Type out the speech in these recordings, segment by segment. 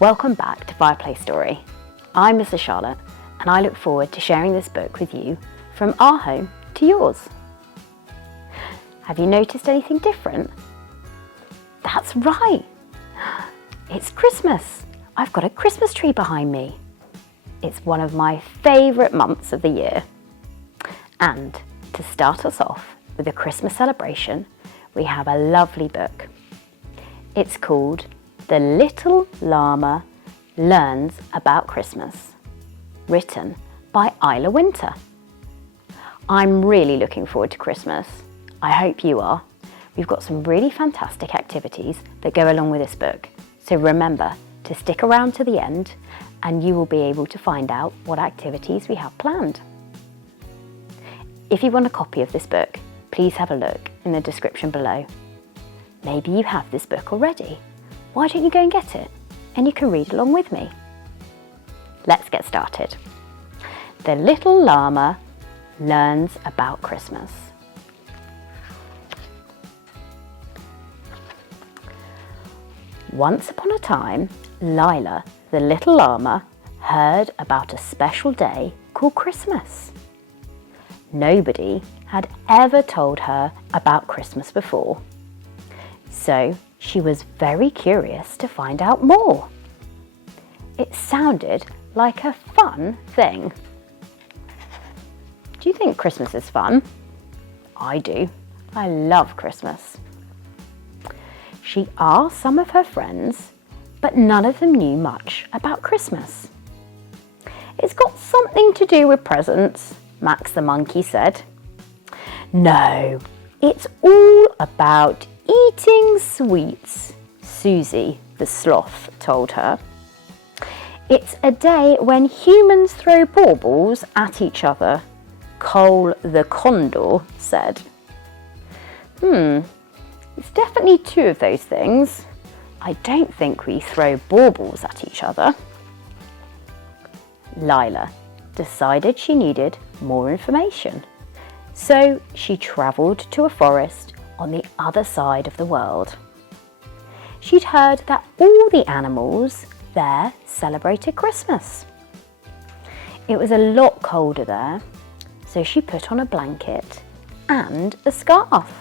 Welcome back to Fireplace Story. I'm Mrs. Charlotte and I look forward to sharing this book with you from our home to yours. Have you noticed anything different? That's right! It's Christmas! I've got a Christmas tree behind me. It's one of my favourite months of the year. And to start us off with a Christmas celebration, we have a lovely book. It's called The Little Llama Learns About Christmas, written by Isla Wynter. I'm really looking forward to Christmas. I hope you are. We've got some really fantastic activities that go along with this book, so remember to stick around to the end and you will be able to find out what activities we have planned. If you want a copy of this book, please have a look in the description below. Maybe you have this book already. Why don't you go and get it? And you can read along with me. Let's get started. The Little Llama Learns About Christmas. Once upon a time, Lila, the little llama, heard about a special day called Christmas. Nobody had ever told her about Christmas before, so she was very curious to find out more. It sounded like a fun thing. Do you think Christmas is fun? I do. I love Christmas. She asked some of her friends, but none of them knew much about Christmas. It's got something to do with presents, Max the monkey said. No, it's all about eating sweets, Susie the sloth told her. It's a day when humans throw baubles at each other, Cole the condor said. It's definitely two of those things. I don't think we throw baubles at each other. Lila decided she needed more information, so she travelled to a forest on the other side of the world. She'd heard that all the animals there celebrated Christmas. It was a lot colder there, so she put on a blanket and a scarf.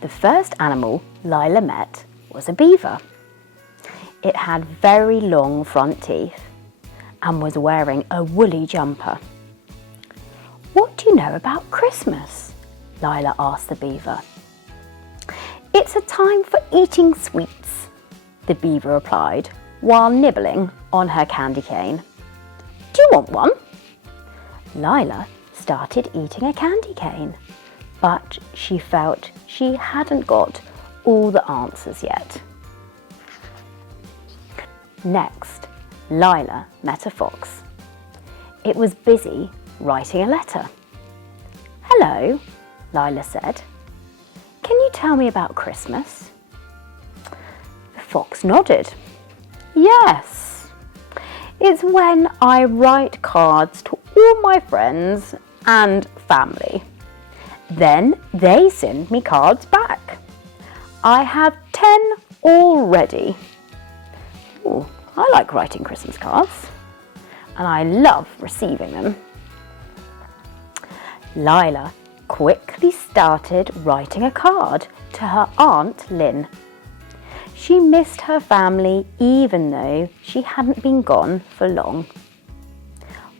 The first animal Lila met was a beaver. It had very long front teeth and was wearing a woolly jumper. What do you know about Christmas? Lila asked the beaver. It's a time for eating sweets, the beaver replied while nibbling on her candy cane. Do you want one? Lila started eating a candy cane, but she felt she hadn't got all the answers yet. Next, Lila met a fox. It was busy writing a letter. Hello, Lila said. Can you tell me about Christmas? The fox nodded. Yes, it's when I write cards to all my friends and family. Then they send me cards back. I have 10 already. Ooh, I like writing Christmas cards and I love receiving them. Lila quickly started writing a card to her Aunt Lynn. She missed her family even though she hadn't been gone for long.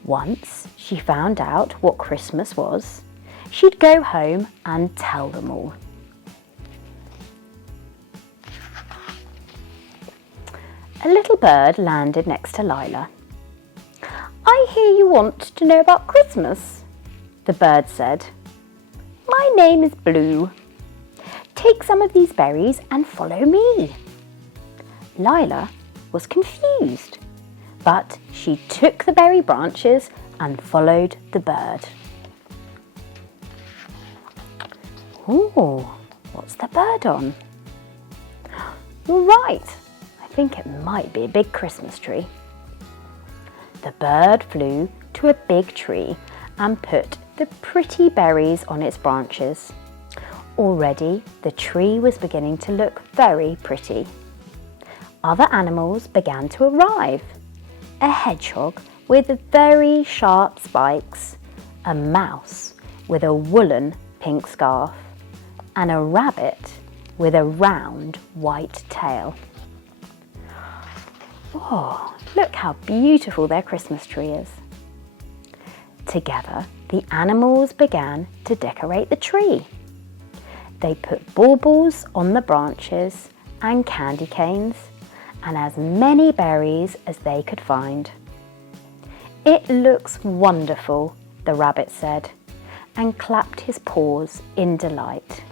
Once she found out what Christmas was, she'd go home and tell them all. A little bird landed next to Lila. I hear you want to know about Christmas, the bird said. My name is Blue. Take some of these berries and follow me. Lila was confused, but she took the berry branches and followed the bird. Ooh, what's the bird on? You're right, I think it might be a big Christmas tree. The bird flew to a big tree and put the pretty berries on its branches. Already the tree was beginning to look very pretty. other animals began to arrive. A hedgehog with very sharp spikes, a mouse with a woolen pink scarf, and a rabbit with a round white tail. Oh, look how beautiful their Christmas tree is. Together, the animals began to decorate the tree. They put baubles on the branches and candy canes and as many berries as they could find. "It looks wonderful," the rabbit said, and clapped his paws in delight.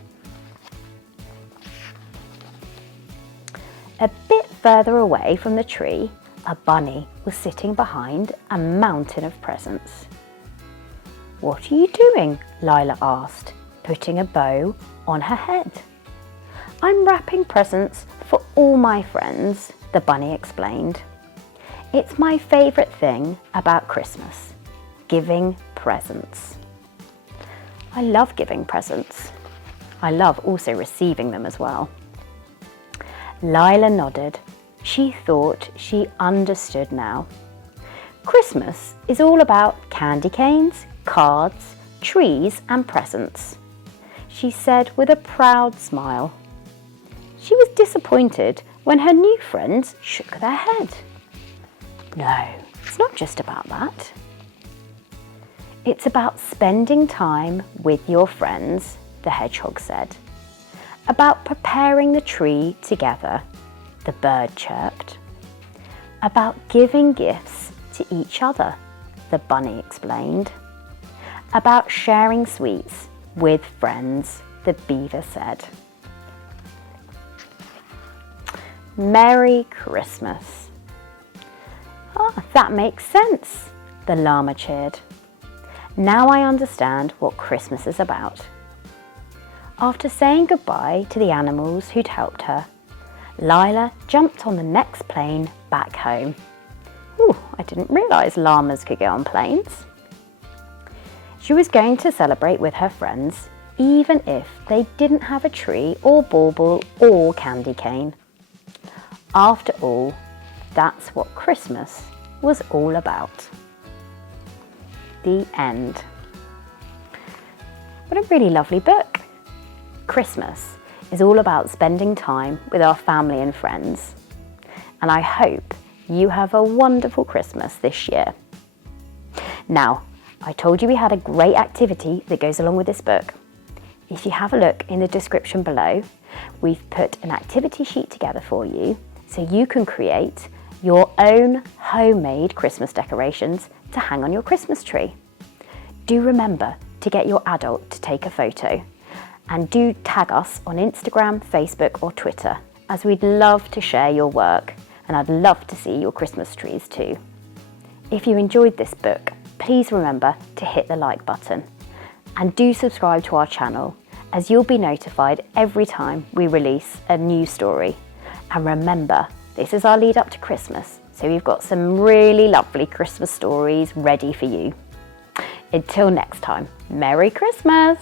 A bit further away from the tree, a bunny was sitting behind a mountain of presents. "What are you doing?" Lila asked, putting a bow on her head. "I'm wrapping presents for all my friends," the bunny explained. "It's my favourite thing about Christmas, giving presents." I love giving presents. I love also receiving them as well. Lila nodded. She thought she understood now. Christmas is all about candy canes, cards, trees and presents, she said with a proud smile. She was disappointed when her new friends shook their head. No, it's not just about that. It's about spending time with your friends, the hedgehog said. About preparing the tree together, the bird chirped. About giving gifts to each other, the bunny explained. About sharing sweets with friends, the beaver said. Merry Christmas. "Ah, that makes sense," the llama cheered. "Now I understand what Christmas is about." After saying goodbye to the animals who'd helped her, Lila jumped on the next plane back home. Ooh, I didn't realise llamas could get on planes. She was going to celebrate with her friends, even if they didn't have a tree or bauble or candy cane. After all, that's what Christmas was all about. The end. What a really lovely book. Christmas is all about spending time with our family and friends. And I hope you have a wonderful Christmas this year. Now, I told you we had a great activity that goes along with this book. If you have a look in the description below, we've put an activity sheet together for you so you can create your own homemade Christmas decorations to hang on your Christmas tree. Do remember to get your adult to take a photo and do tag us on Instagram, Facebook or Twitter, as we'd love to share your work and I'd love to see your Christmas trees too. If you enjoyed this book, please remember to hit the like button and do subscribe to our channel as you'll be notified every time we release a new story. And remember, this is our lead up to Christmas, so we've got some really lovely Christmas stories ready for you. Until next time, Merry Christmas!